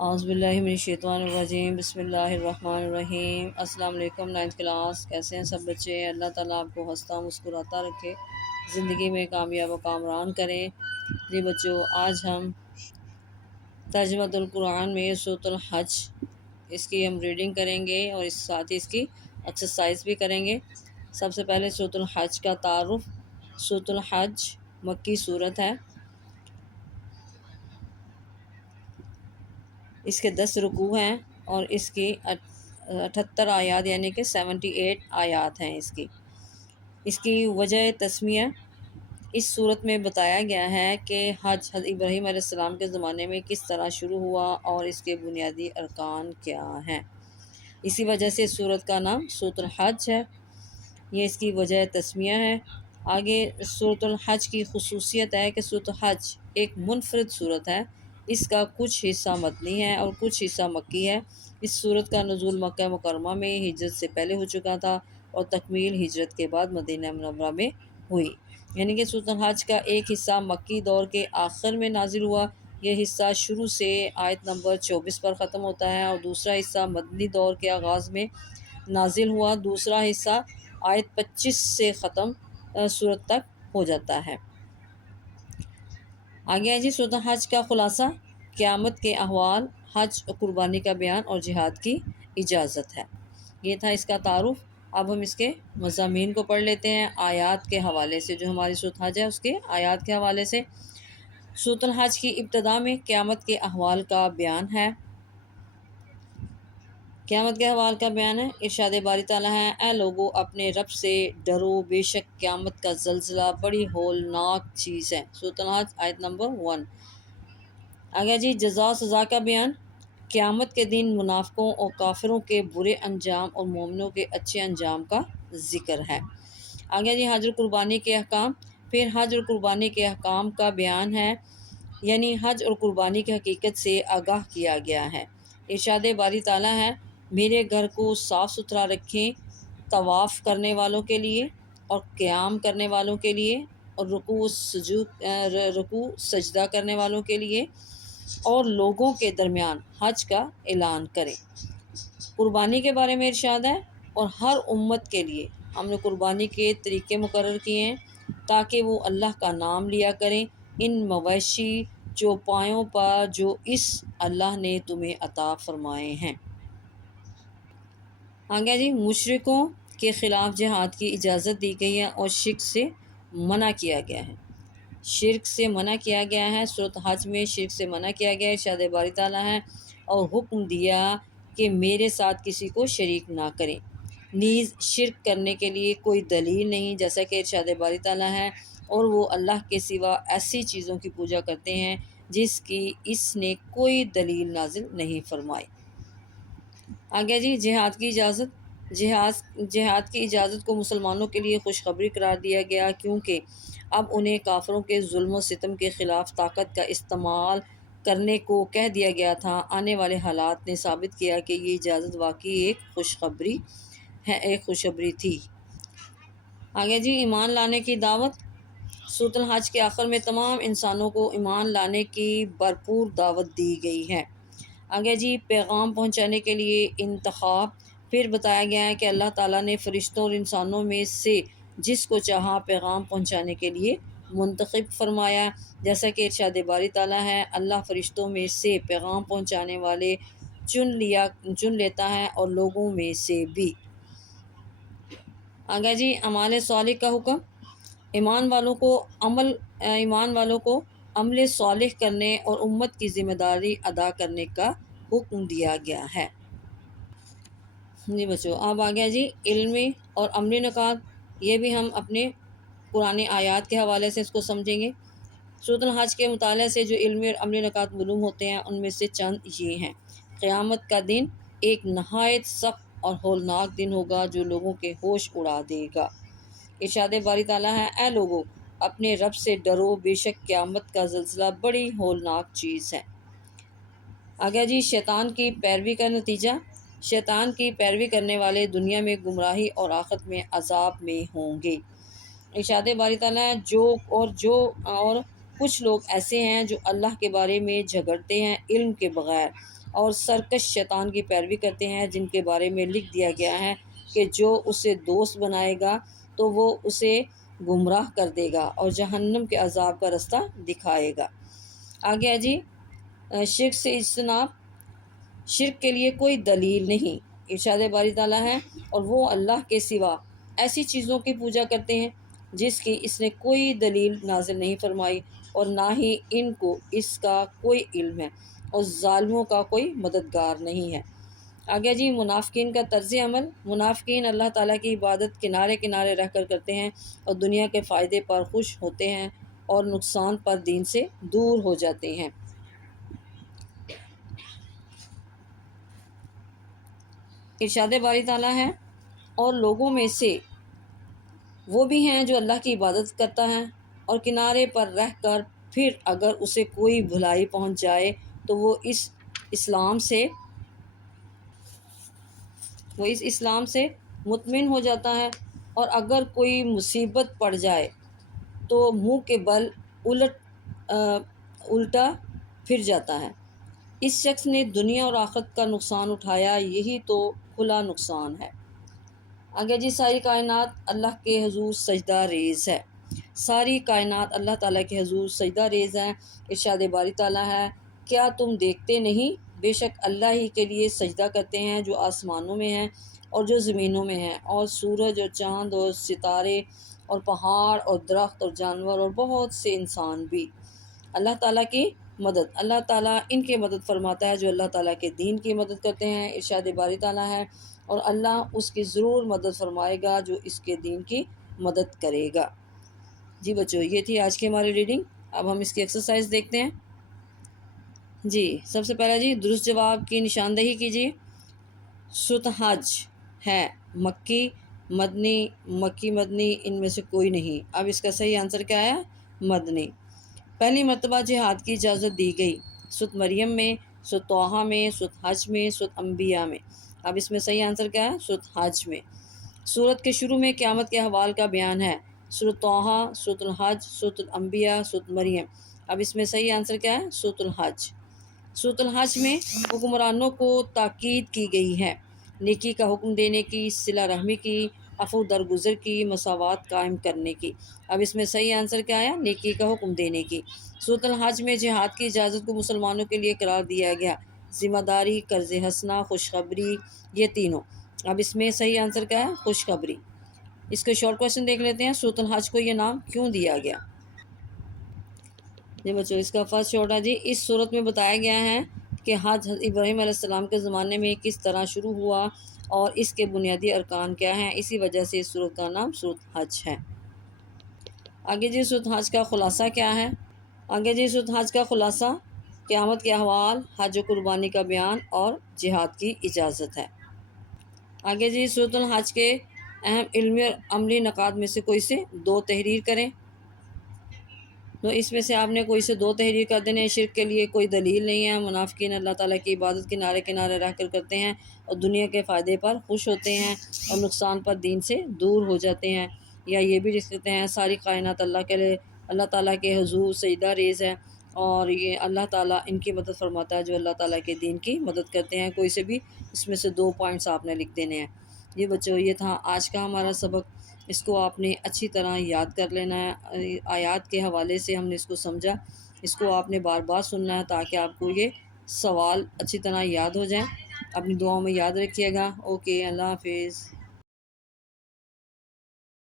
اعوذ باللہ من الشیطان الرجیم، بسم اللہ الرحمن الرحیم۔ السلام علیکم 9th کلاس، کیسے ہیں سب بچے؟ اللہ تعالیٰ آپ کو ہنستا مسکراتا رکھے، زندگی میں کامیاب و کامران کریں۔ جی بچوں، آج ہم ترجمہ القرآن میں سورۃ الحج، اس کی ہم ریڈنگ کریں گے اور اس ساتھ ہی اس کی ایکسرسائز بھی کریں گے۔ سب سے پہلے سورۃ الحج کا تعارف۔ سورۃ الحج مکی سورت ہے، اس کے 10 رکوع ہیں اور اس کی 78 آیات یعنی کہ 78 آیات ہیں۔ اس کی وجہ تسمیہ اس صورت میں بتایا گیا ہے کہ حج حضرت ابراہیم علیہ السلام کے زمانے میں کس طرح شروع ہوا اور اس کے بنیادی ارکان کیا ہیں۔ اسی وجہ سے اس صورت کا نام سورۃ الحج ہے، یہ اس کی وجہ تسمیہ ہے۔ آگے سورۃ الحج کی خصوصیت ہے کہ سورۃ الحج ایک منفرد صورت ہے، اس کا کچھ حصہ مدنی ہے اور کچھ حصہ مکی ہے۔ اس صورت کا نزول مکہ مکرمہ میں ہجرت سے پہلے ہو چکا تھا اور تکمیل ہجرت کے بعد مدینہ منورہ میں ہوئی، یعنی کہ سورۃ الحج کا ایک حصہ مکی دور کے آخر میں نازل ہوا۔ یہ حصہ شروع سے آیت نمبر 24 پر ختم ہوتا ہے اور دوسرا حصہ مدنی دور کے آغاز میں نازل ہوا، دوسرا حصہ آیت 25 سے ختم صورت تک ہو جاتا ہے۔ آگے ہے جی سورۃ الحج کا خلاصہ۔ قیامت کے احوال، حج اور قربانی کا بیان اور جہاد کی اجازت ہے۔ یہ تھا اس کا تعارف۔ اب ہم اس کے مضامین کو پڑھ لیتے ہیں آیات کے حوالے سے، جو ہماری سورۃ الحج ہے اس کے آیات کے حوالے سے۔ سورۃ الحج کی ابتدا میں قیامت کے احوال کا بیان ہے۔ قیامت کے احوال کا بیان ہے۔ ارشاد باری تعالیٰ ہے، اے لوگو اپنے رب سے ڈرو، بے شک قیامت کا زلزلہ بڑی ہولناک چیز ہے۔ سورۃ الحج آیت نمبر 1۔ آگے جی جزا و سزا کا بیان۔ قیامت کے دن منافقوں اور کافروں کے برے انجام اور مومنوں کے اچھے انجام کا ذکر ہے۔ آگے جی حج اور قربانی کے احکام۔ پھر حج اور قربانی کے احکام کا بیان ہے، یعنی حج اور قربانی کی حقیقت سے آگاہ کیا گیا ہے۔ ارشاد باری تعالیٰ ہے، میرے گھر کو صاف ستھرا رکھیں طواف کرنے والوں کے لیے اور قیام کرنے والوں کے لیے اور رکوع سجدہ کرنے والوں کے لیے، اور لوگوں کے درمیان حج کا اعلان کریں۔ قربانی کے بارے میں ارشاد ہے، اور ہر امت کے لیے ہم نے قربانی کے طریقے مقرر کیے ہیں تاکہ وہ اللہ کا نام لیا کریں، ان مویشی چوپایوں پر جو اس اللہ نے تمہیں عطا فرمائے ہیں۔ آگے جی مشرکوں کے خلاف جہاد کی اجازت دی گئی ہے اور شرک سے منع کیا گیا ہے۔ شرک سے منع کیا گیا ہے، سورۃ حج میں شرک سے منع کیا گیا ہے۔ ارشاد باری تعالیٰ ہے، اور حکم دیا کہ میرے ساتھ کسی کو شریک نہ کریں، نیز شرک کرنے کے لیے کوئی دلیل نہیں، جیسا کہ ارشاد باری تعالیٰ ہے، اور وہ اللہ کے سوا ایسی چیزوں کی پوجا کرتے ہیں جس کی اس نے کوئی دلیل نازل نہیں فرمائی۔ آگے جی جہاد کی اجازت۔ جہاد کی اجازت کو مسلمانوں کے لیے خوشخبری قرار دیا گیا، کیونکہ اب انہیں کافروں کے ظلم و ستم کے خلاف طاقت کا استعمال کرنے کو کہہ دیا گیا تھا۔ آنے والے حالات نے ثابت کیا کہ یہ اجازت واقعی ایک خوشخبری تھی۔ آگے جی ایمان لانے کی دعوت۔ سورۃ الحج کے آخر میں تمام انسانوں کو ایمان لانے کی بھرپور دعوت دی گئی ہے۔ آگے جی پیغام پہنچانے کے لیے انتخاب۔ پھر بتایا گیا ہے کہ اللہ تعالیٰ نے فرشتوں اور انسانوں میں سے جس کو چاہا پیغام پہنچانے کے لیے منتخب فرمایا، جیسا کہ ارشاد باری تعالیٰ ہے، اللہ فرشتوں میں سے پیغام پہنچانے والے چن لیتا ہے اور لوگوں میں سے بھی۔ آگے جی اعمال صالح کا حکم۔ ایمان والوں کو عمل صالح کرنے اور امت کی ذمہ داری ادا کرنے کا حکم دیا گیا ہے۔ جی بچوں، اب آ گیا جی علمی اور عملی نکات۔ یہ بھی ہم اپنے پرانے آیات کے حوالے سے اس کو سمجھیں گے۔ سورۃ الحج کے مطالعے سے جو علمی اور عملی نکات معلوم ہوتے ہیں ان میں سے چند یہ ہیں۔ قیامت کا دن ایک نہایت سخت اور ہولناک دن ہوگا جو لوگوں کے ہوش اڑا دے گا۔ ارشاد باری تعالیٰ ہے، اے لوگو اپنے رب سے ڈرو، بے شک قیامت کا زلزلہ بڑی ہولناک چیز ہے۔ آگے جی شیطان کی پیروی کا نتیجہ۔ شیطان کی پیروی کرنے والے دنیا میں گمراہی اور آخرت میں عذاب میں ہوں گے۔ ارشاد باری تعالیٰ ہے، اور کچھ لوگ ایسے ہیں جو اللہ کے بارے میں جھگڑتے ہیں علم کے بغیر، اور سرکش شیطان کی پیروی کرتے ہیں، جن کے بارے میں لکھ دیا گیا ہے کہ جو اسے دوست بنائے گا تو وہ اسے گمراہ کر دے گا اور جہنم کے عذاب کا رستہ دکھائے گا۔ آگے ہے جی شرک سے اجتناب۔ شرک کے لیے کوئی دلیل نہیں، ارشاد باری تعالیٰ ہے، اور وہ اللہ کے سوا ایسی چیزوں کی پوجا کرتے ہیں جس کی اس نے کوئی دلیل نازل نہیں فرمائی، اور نہ ہی ان کو اس کا کوئی علم ہے، اور ظالموں کا کوئی مددگار نہیں ہے۔ آگے جی منافقین کا طرز عمل۔ منافقین اللہ تعالیٰ کی عبادت کنارے کنارے رہ کر کرتے ہیں، اور دنیا کے فائدے پر خوش ہوتے ہیں، اور نقصان پر دین سے دور ہو جاتے ہیں۔ ارشاد باری تعالیٰ ہے، اور لوگوں میں سے وہ بھی ہیں جو اللہ کی عبادت کرتا ہے اور کنارے پر رہ کر پھر اگر اسے کوئی بھلائی پہنچ جائے تو وہ اس اسلام سے مطمئن ہو جاتا ہے، اور اگر کوئی مصیبت پڑ جائے تو منہ کے بل الٹا پھر جاتا ہے۔ اس شخص نے دنیا اور آخرت کا نقصان اٹھایا، یہی تو کھلا نقصان ہے۔ آگے جی ساری کائنات اللہ کے حضور سجدہ ریز ہے۔ ساری کائنات اللہ تعالیٰ کے حضور سجدہ ریز ہے۔ ارشاد باری تعالیٰ ہے، کیا تم دیکھتے نہیں، بے شک اللہ ہی کے لیے سجدہ کرتے ہیں جو آسمانوں میں ہیں اور جو زمینوں میں ہیں، اور سورج اور چاند اور ستارے اور پہاڑ اور درخت اور جانور اور بہت سے انسان بھی۔ اللہ تعالیٰ کی مدد۔ اللہ تعالیٰ ان کی مدد فرماتا ہے جو اللہ تعالیٰ کے دین کی مدد کرتے ہیں۔ ارشاد باری تعالیٰ ہے، اور اللہ اس کی ضرور مدد فرمائے گا جو اس کے دین کی مدد کرے گا۔ جی بچوں، یہ تھی آج کی ہماری ریڈنگ۔ اب ہم اس کی ایکسرسائز دیکھتے ہیں۔ جی سب سے پہلا جی درست جواب کی نشاندہی کیجیے۔ سورۃ حج ہے مکی، مدنی ان میں سے کوئی نہیں۔ اب اس کا صحیح آنسر کیا ہے؟ مدنی۔ پہلی مرتبہ جہاد کی اجازت دی گئی، سورۃ مریم میں، سورۃ طٰہٰ میں، سورۃ حج میں، سورۃ انبیاء میں۔ اب اس میں صحیح آنسر کیا ہے؟ سورۃ حج میں۔ سورت کے شروع میں قیامت کے احوال کا بیان ہے، سورۃ طٰہٰ، سورۃ الحج، سورۃ الانبیاء، سورۃ مریم۔ اب اس میں صحیح آنسر کیا ہے؟ سورۃ الحج۔ سورۃ الحج میں حکمرانوں کو تاکید کی گئی ہے، نیکی کا حکم دینے کی، صلہ رحمی کی، عفو درگزر کی، مساوات قائم کرنے کی۔ اب اس میں صحیح آنسر کیا ہے؟ نیکی کا حکم دینے کی۔ سورۃ الحج میں جہاد کی اجازت کو مسلمانوں کے لیے قرار دیا گیا، ذمہ داری، قرض حسنہ، خوشخبری، یہ تینوں۔ اب اس میں صحیح آنسر کیا ہے؟ خوشخبری۔ اس کو شارٹ کویشچن دیکھ لیتے ہیں، سورۃ الحج کو یہ نام کیوں دیا گیا؟ جی بچوں، اس کا فرسٹ شارٹ ہے جی، اس صورت میں بتایا گیا ہے کہ حج حضرت ابراہیم علیہ السلام کے زمانے میں کس طرح شروع ہوا اور اس کے بنیادی ارکان کیا ہیں، اسی وجہ سے اس صورت کا نام سورۃ حج ہے۔ آگے جی سورۃ حج کا خلاصہ کیا ہے؟ آگے جی سورۃ حج کا خلاصہ قیامت کے احوال، حج و قربانی کا بیان اور جہاد کی اجازت ہے۔ آگے جی سورۃ الحج کے اہم علمی اور عملی نکات میں سے کوئی سے دو تحریر کریں۔ تو اس میں سے آپ نے کوئی سے دو تحریر کر دینے۔ شرک کے لیے کوئی دلیل نہیں ہے، منافقین اللہ تعالیٰ کی عبادت کنارے کنارے رہ کر کرتے ہیں اور دنیا کے فائدے پر خوش ہوتے ہیں اور نقصان پر دین سے دور ہو جاتے ہیں۔ یا یہ بھی لکھ سکتے ہیں ساری کائنات اللہ تعالیٰ کے حضور سجدہ ریز ہے، اور یہ اللہ تعالیٰ ان کی مدد فرماتا ہے جو اللہ تعالیٰ کے دین کی مدد کرتے ہیں۔ کوئی سے بھی اس میں سے دو پوائنٹس آپ نے لکھ دینے ہیں۔ یہ بچوں، یہ تھا آج کا ہمارا سبق۔ اس کو آپ نے اچھی طرح یاد کر لینا ہے، آیات کے حوالے سے ہم نے اس کو سمجھا۔ اس کو آپ نے بار بار سننا ہے تاکہ آپ کو یہ سوال اچھی طرح یاد ہو جائیں۔ اپنی دعاؤں میں یاد رکھیے گا۔ اوکے، اللہ حافظ۔